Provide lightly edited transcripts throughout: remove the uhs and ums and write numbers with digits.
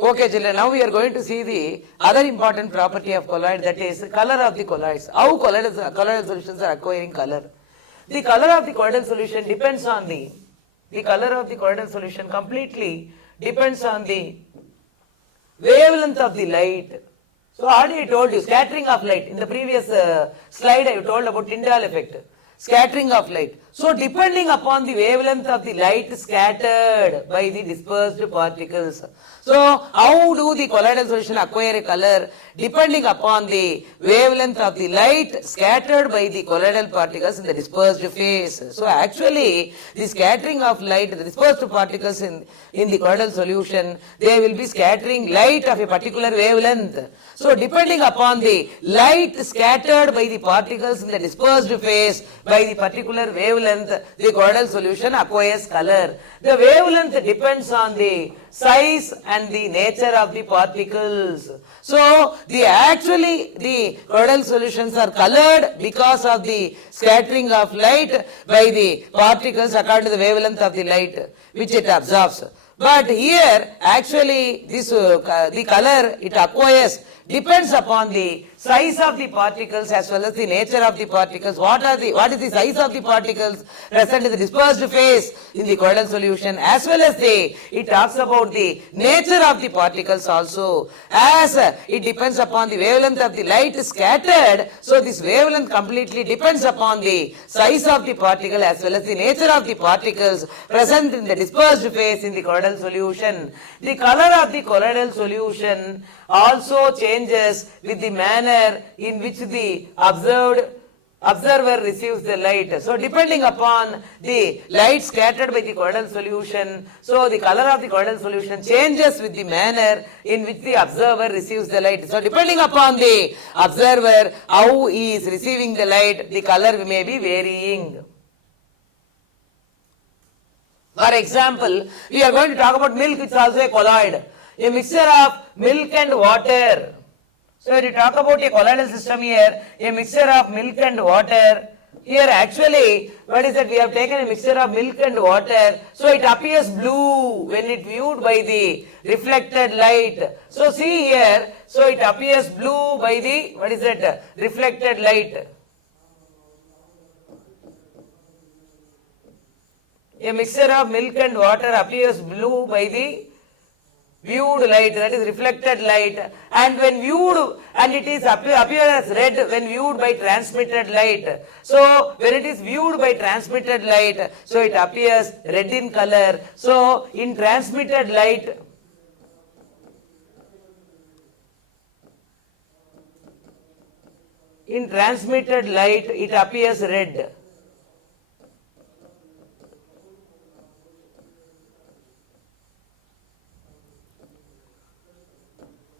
Okay children, now we are going to see the other important property of colloid, that is color of the colloids. How colloidal solutions are acquiring color. The color of the colloidal solution depends on the color of the colloidal solution completely depends on the wavelength of the light. So already I told you scattering of light. In the previous slide I told about Tyndall effect. Scattering of light. So depending upon the wavelength of the light scattered by the dispersed particles. So how do the colloidal solution acquire a color? Depending upon the wavelength of the light scattered by the colloidal particles in the dispersed phase. So actually the scattering of light, the dispersed particles in the colloidal solution, they will be scattering light of a particular wavelength. So depending upon the light scattered by the particles in the dispersed phase by the particular wavelength, the colloidal solution acquires color. The wavelength depends on the size and the nature of the particles. So the colloidal solutions are colored because of the scattering of light by the particles according to the wavelength of the light which it absorbs. But here actually the color it acquires depends upon the size of the particles as well as the nature of the particles. What is the size of the particles present in the dispersed phase in the colloidal solution, as well as it talks about the nature of the particles also, as it depends upon the wavelength of the light scattered. So this wavelength completely depends upon the size of the particle as well as the nature of the particles present in the dispersed phase in the colloidal solution. The color of the colloidal solution also changes with the manner in which the observer receives the light. So depending upon the light scattered by the colloidal solution, so the color of the colloidal solution changes with the manner in which the observer receives the light. So depending upon the observer how he is receiving the light, the color may be varying. For example, we are going to talk about milk, which is also a colloid. A mixture of milk and water. So when you talk about a colloidal system here, a mixture of milk and water. Here actually, what is that? We have taken a mixture of milk and water. So it appears blue when it viewed by the reflected light. So see here, so it appears blue by the, what is that? Reflected light. A mixture of milk and water appears blue by the viewed light, that is reflected light, and when viewed, and it is appear as red when viewed by transmitted light. So when it is viewed by transmitted light, so it appears red in color. So in transmitted light, it appears red.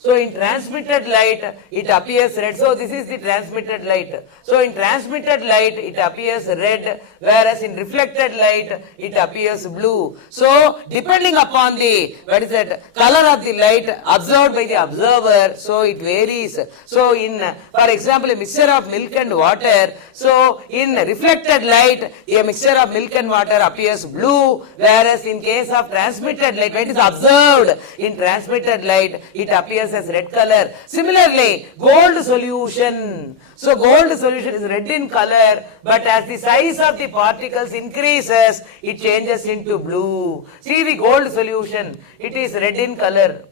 So in transmitted light, it appears red. So this is the transmitted light. So in transmitted light, it appears red, whereas in reflected light, it appears blue. So depending upon the, what is that, color of the light observed by the observer, so it varies. So in, for example, a mixture of milk and water, so in reflected light, a mixture of milk and water appears blue, whereas in case of transmitted light, when it is observed in transmitted light, it appears as red color. Similarly, gold solution. So gold solution is red in color, but as the size of the particles increases, it changes into blue. See the gold solution, it is red in color.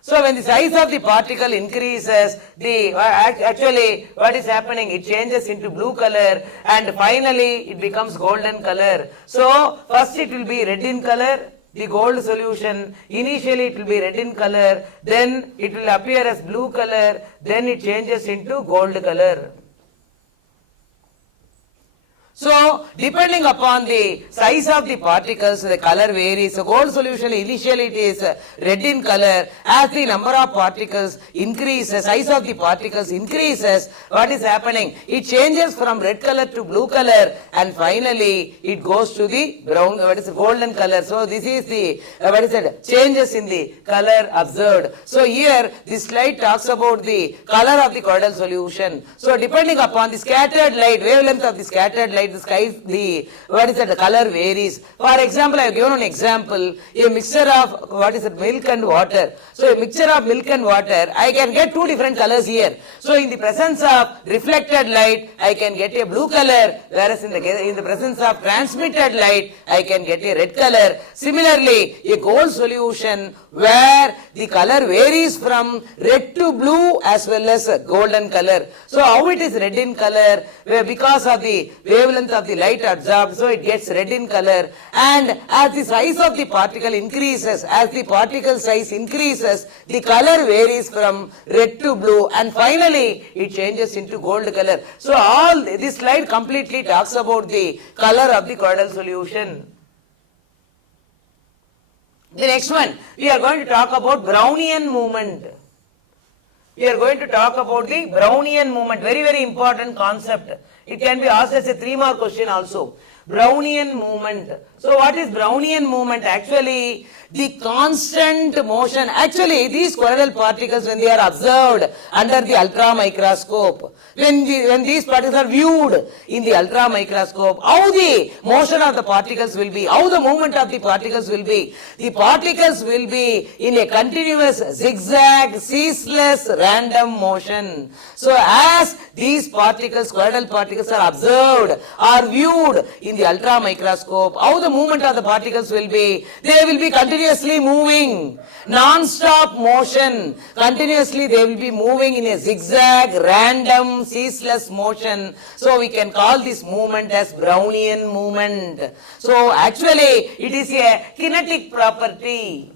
So when the size of the particle increases, actually what is happening, it changes into blue color, and finally it becomes golden color. So first it will be red in color, the gold solution. Initially it will be red in color, then it will appear as blue color, then it changes into gold color. So depending upon the size of the particles, the color varies. So gold solution initially it is red in color. As the number of particles increases, size of the particles increases, what is happening? It changes from red color to blue color, and finally it goes to the brown, what is golden color. So this is the, what is it, changes in the color observed. So here this slide talks about the color of the colloidal solution. So depending upon the scattered light, wavelength of the scattered light, light, the color varies. For example, I have given an example, a mixture of milk and water. So a mixture of milk and water, I can get two different colors here. So in the presence of reflected light, I can get a blue color, whereas in the presence of transmitted light, I can get a red color. Similarly, a gold solution where the color varies from red to blue as well as golden color. So how it is red in color? Because of the wavelength of the light absorbed, so it gets red in color. And as the size of the particle increases, as the particle size increases, the color varies from red to blue, and finally it changes into gold color. So all this slide completely talks about the color of the colloidal solution. The next one, we are going to talk about Brownian movement. We are going to talk about the Brownian movement, very, very important concept. It can be asked as a 3-mark question also. Brownian movement. So what is Brownian movement? Actually, the constant motion. Actually, these colloidal particles, when they are observed under the ultra microscope, when these particles are viewed in the ultra microscope, how the motion of the particles will be, how the movement of the particles will be. The particles will be in a continuous zigzag, ceaseless, random motion. So as these particles, colloidal particles are observed, are viewed in the ultra microscope, how the movement of the particles will be? They will be continuously moving, non-stop motion. Continuously they will be moving in a zigzag, random, ceaseless motion. So we can call this movement as Brownian movement. So actually it is a kinetic property.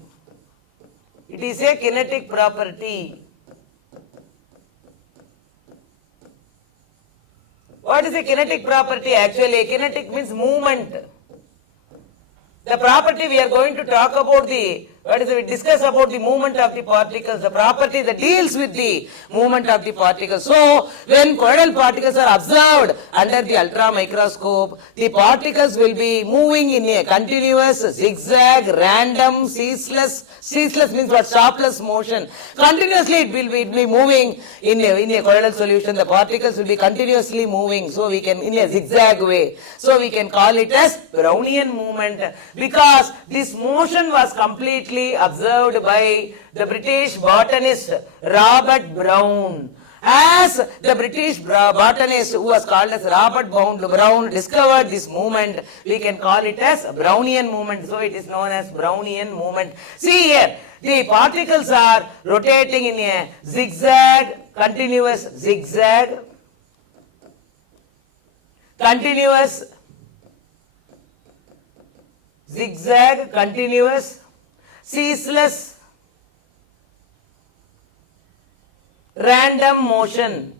It is a kinetic property. What is a kinetic property? Actually, kinetic means movement. The property we are going to talk about we discuss about the movement of the particles, the property that deals with the movement of the particles. So, when colloidal particles are observed under the ultra microscope, the particles will be moving in a continuous, zigzag, random, ceaseless means what? Stopless motion. Continuously it will be moving in a colloidal solution. The particles will be continuously moving. So we can, in a zigzag way. So we can call it as Brownian movement, because this motion was completely observed by the British botanist Robert Brown. As the British botanist who was called as Robert Brown discovered this movement, we can call it as Brownian movement. So it is known as Brownian movement. See here, the particles are rotating in a zigzag, continuous zigzag, continuous zigzag, continuous, ceaseless, random motion.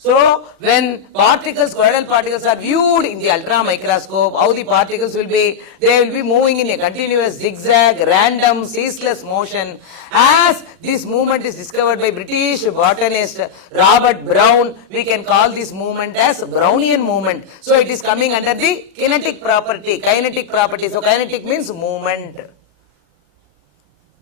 So, when colloidal particles are viewed in the ultra microscope, how the particles will be? They will be moving in a continuous zigzag, random, ceaseless motion. As this movement is discovered by British botanist Robert Brown, we can call this movement as Brownian movement. So, it is coming under the kinetic property. So, kinetic means movement.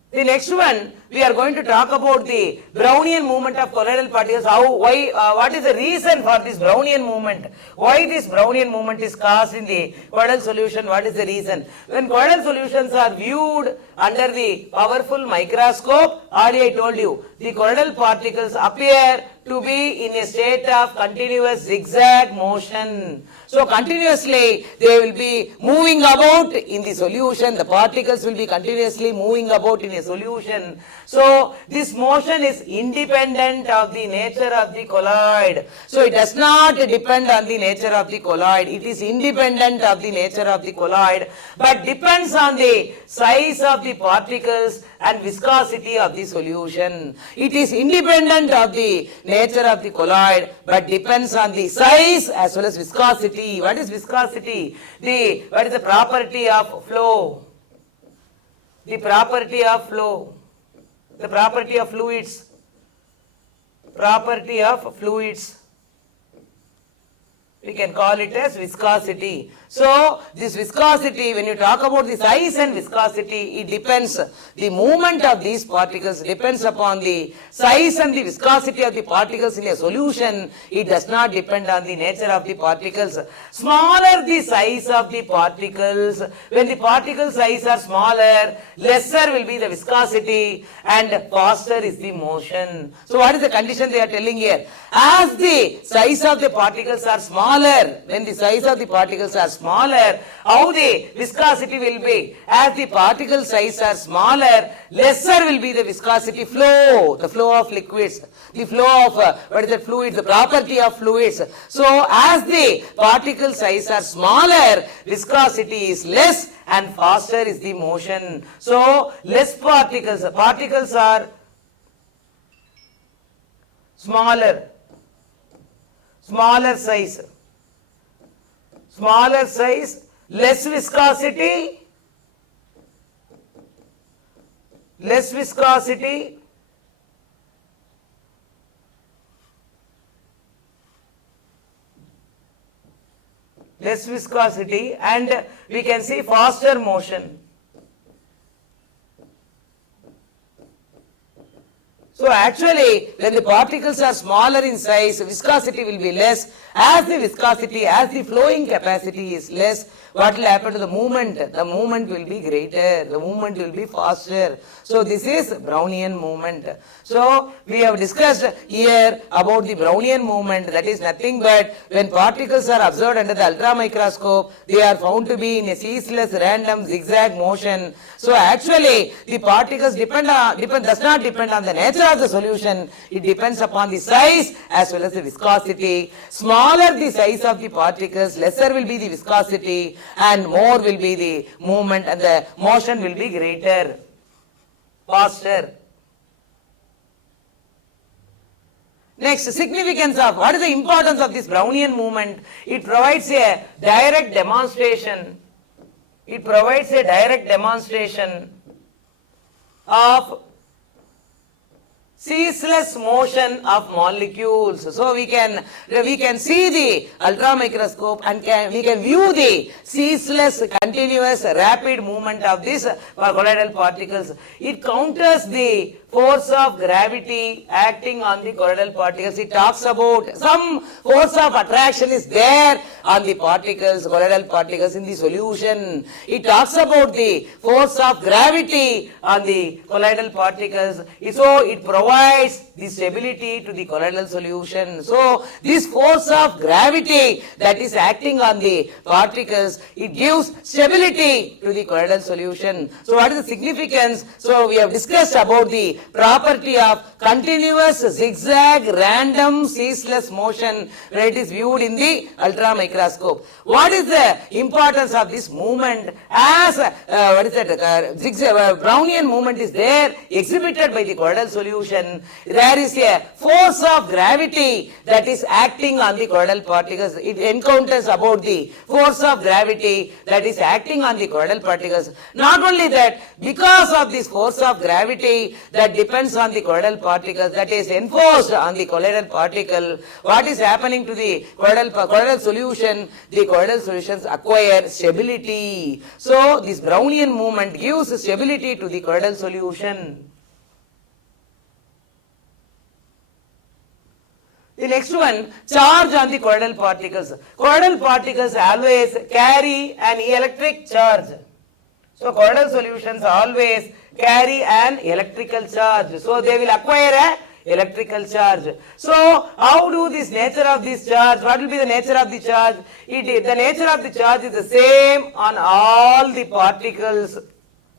The next one, we are going to talk about the Brownian movement of colloidal particles. What is the reason for this Brownian movement? Why this Brownian movement is caused in the colloidal solution? What is the reason? When colloidal solutions are viewed under the powerful microscope, already I told you, the colloidal particles appear to be in a state of continuous zigzag motion. So continuously they will be moving about in the solution. The particles will be continuously moving about in a solution. So this motion is independent of the nature of the colloid. So it does not depend on the nature of the colloid. It is independent of the nature of the colloid, but depends on the size of the particles and viscosity of the solution. It is independent of the nature of the colloid, but depends on the size as well as viscosity. What is viscosity? What is the property of flow? The property of flow. The property of fluids. Property of fluids. We can call it as viscosity. So, this viscosity, when you talk about the size and viscosity, it depends, the movement of these particles depends upon the size and the viscosity of the particles in a solution. It does not depend on the nature of the particles. Smaller the size of the particles, when the particle size are smaller, lesser will be the viscosity and faster is the motion. So, what is the condition they are telling here? As the size of the particles are smaller, when the size of the particles are smaller, how the viscosity will be? As the particle size are smaller, lesser will be the viscosity flow, the flow of liquids, the flow of, what is the fluid, the property of fluids. So, as the particle size are smaller, viscosity is less and faster is the motion. So, less particles are smaller size, less viscosity, and we can see faster motion. So actually, when the particles are smaller in size, viscosity will be less. As the flowing capacity is less, what will happen to the movement? The movement will be greater, the movement will be faster. So this is Brownian movement. So we have discussed here about the Brownian movement, that is nothing but when particles are observed under the ultra microscope, they are found to be in a ceaseless random zigzag motion. So actually, the particles does not depend on the nature of the solution, it depends upon the size as well as the viscosity. Smaller the size of the particles, lesser will be the viscosity and more will be the movement, and the motion will be greater, faster. Next, significance of, what is the importance of this Brownian movement? It provides a direct demonstration. Of ceaseless motion of molecules. So we can see the ultra microscope and we can view the ceaseless, continuous, rapid movement of these colloidal particles. It counters the force of gravity acting on the colloidal particles. It talks about some force of attraction is there on the particles, colloidal particles in the solution. It talks about the force of gravity on the colloidal particles. So it provides the stability to the colloidal solution. So this force of gravity that is acting on the particles, it gives stability to the colloidal solution. So what is the significance? So we have discussed about the property of continuous zigzag random ceaseless motion when it is viewed in the ultra microscope. What is the importance of this movement? As Brownian movement is there exhibited by the colloidal solution, there is a force of gravity that is acting on the colloidal particles. It encounters about the force of gravity that is acting on the colloidal particles. Not only that, because of this force of gravity that depends on the colloidal particles, that is enforced on the colloidal particle, what is happening to the colloidal solution? The colloidal solutions acquire stability. So this Brownian movement gives stability to the colloidal solution. The next one, charge on the colloidal particles. Colloidal particles always carry an electric charge. So colloidal solutions always carry an electrical charge. So they will acquire a electrical charge. So how do this nature of this charge? What will be the nature of the charge? The nature of the charge is the same on all the particles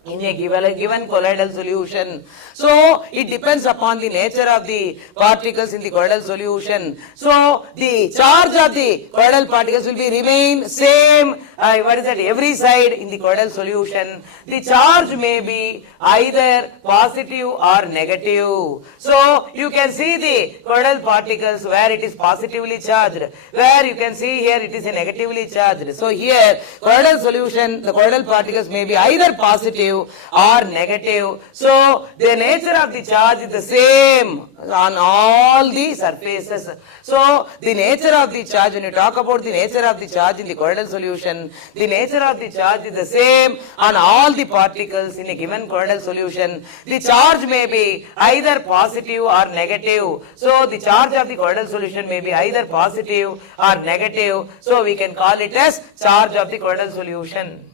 in a given colloidal solution. So it depends upon the nature of the particles in the colloidal solution. So the charge of the colloidal particles will be remain same every side in the colloidal solution. The charge may be either positive or negative. So you can see the colloidal particles where it is positively charged, where you can see here it is negatively charged. So here colloidal solution, the colloidal particles may be either positive or negative. So the nature of the charge is the same on all the surfaces. So the nature of the charge, when you talk about the nature of the charge in the colloidal solution, the nature of the charge is the same on all the particles in a given colloidal solution. The charge may be either positive or negative. So the charge of the colloidal solution may be either positive or negative. So we can call it as charge of the colloidal solution.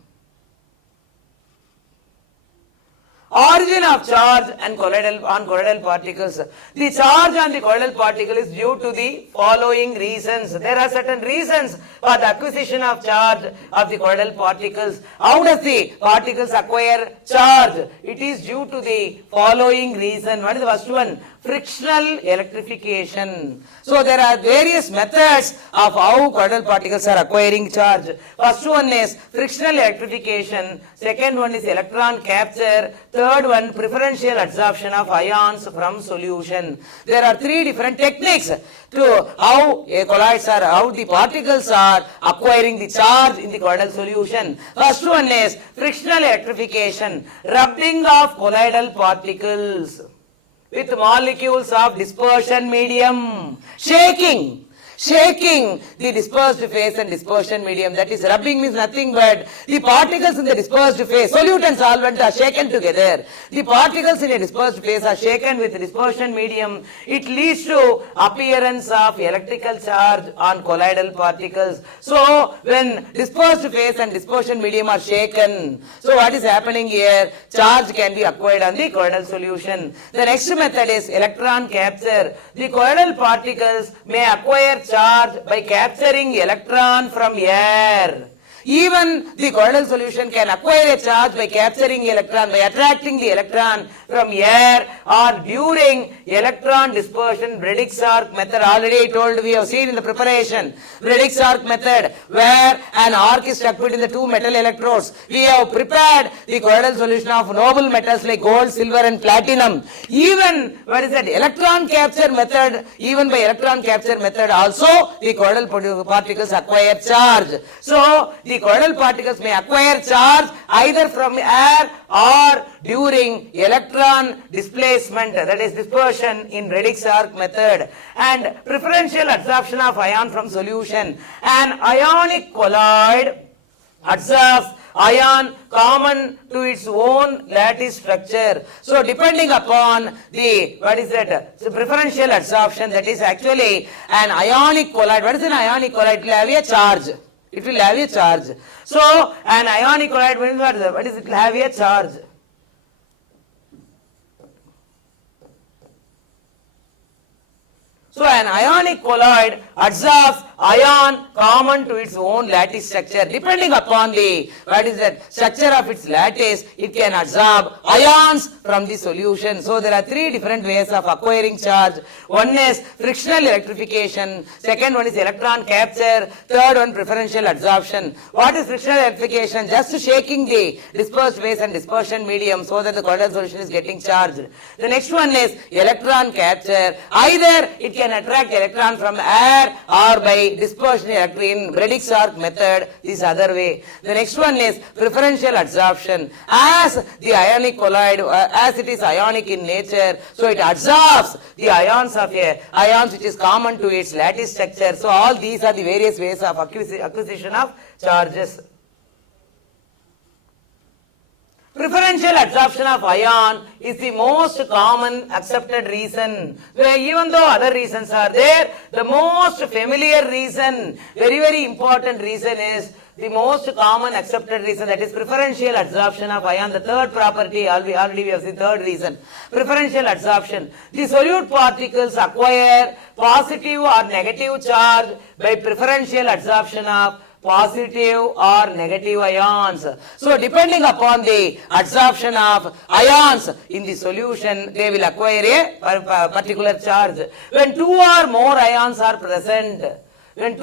Origin of charge and colloidal particles. The charge on the colloidal particle is due to the following reasons. There are certain reasons for the acquisition of charge of the colloidal particles. How does the particles acquire charge? It is due to the following reason. What is the first one? Frictional electrification. So there are various methods of how colloidal particles are acquiring charge. First one is frictional electrification. Second one is electron capture. Third one, preferential adsorption of ions from solution. There are three different techniques to how how the particles are acquiring the charge in the colloidal solution. First one is frictional electrification, rubbing of colloidal particles with molecules of dispersion medium, shaking the dispersed phase and dispersion medium. That is, rubbing means nothing but the particles in the dispersed phase, solute and solvent, are shaken together. The particles in a dispersed phase are shaken with dispersion medium. It leads to appearance of electrical charge on colloidal particles. So when dispersed phase and dispersion medium are shaken, so what is happening here? Charge can be acquired on the colloidal solution. The next method is electron capture. The colloidal particles may acquire charge by capturing electron from air. Even the colloidal solution can acquire a charge by capturing electron, by attracting the electron from air, or during electron dispersion. Bredick's arc method, already I told, we have seen in the preparation. Bredick's arc method, where an arc is stuck between the two metal electrodes. We have prepared the colloidal solution of noble metals like gold, silver and platinum. Even, what is that, electron capture method, even by electron capture method also the colloidal particles acquire charge. So the colloidal particles may acquire charge either from air or during electron displacement, that is dispersion, in Bredick's arc method. And preferential adsorption of ion from solution. An ionic colloid adsorbs ion common to its own lattice structure. So depending upon the, what is that, so preferential adsorption, that is actually an ionic colloid. What is an ionic colloid? It will have a charge. It will have a charge. So an ionic colloid means what is it? Will have a charge. So an ionic colloid adsorbs ion common to its own lattice structure. Depending upon the, what is that, structure of its lattice, it can adsorb ions from the solution. So there are three different ways of acquiring charge. One is frictional electrification. Second one is electron capture. Third one, preferential adsorption. What is frictional electrification? Just shaking the dispersed phase and dispersion medium so that the colloidal solution is getting charged. The next one is electron capture. Either it can attract electron from air or by dispersion in Bredick's arc method, this other way. The next one is preferential adsorption. As the ionic colloid, as it is ionic in nature, so it adsorbs the ions of ions which is common to its lattice structure. So all these are the various ways of acquisition of charges. Preferential adsorption of ion is the most common accepted reason. Even though other reasons are there, the most familiar reason, very important reason is the most common accepted reason, that is preferential adsorption of ion. The third property, already we have seen third reason, preferential adsorption. The solute particles acquire positive or negative charge by preferential adsorption of positive or negative ions. So depending upon the adsorption of ions in the solution, they will acquire a particular charge. When two or more ions are present, in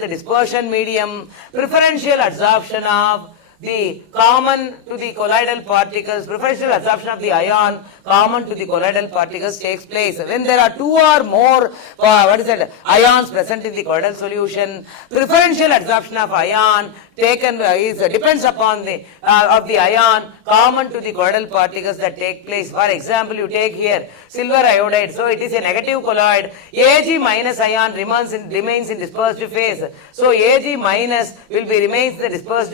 the dispersion medium, preferential adsorption of the common to the colloidal particles, preferential absorption of the ion common to the colloidal particles takes place when there are two or more ions present in the colloidal solution. Preferential absorption of ion taken depends upon the of the ion common to the colloidal particles that take place. For example, you take here silver iodide, so it is a negative colloid. Ag minus ion remains in dispersed phase. So Ag minus will be remains the dispersed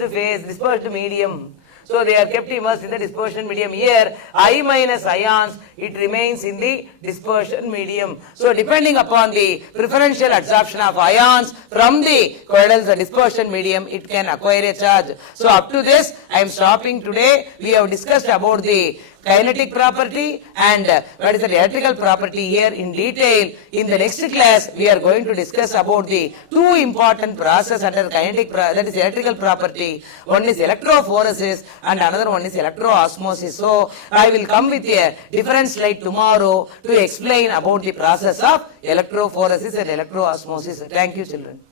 phase, dispersed medium. So they are kept immersed in the dispersion medium. Here I minus ions, it remains in the dispersion medium. So depending upon the preferential absorption of ions from the colloidal dispersion medium, it can acquire a charge. So up to this I am stopping today. We have discussed about the kinetic property and what is the electrical property here in detail. In the next class we are going to discuss about the two important processes under kinetic that is electrical property. One is electrophoresis and another one is electroosmosis. So I will come with a different slide tomorrow to explain about the process of electrophoresis and electroosmosis. Thank you, children.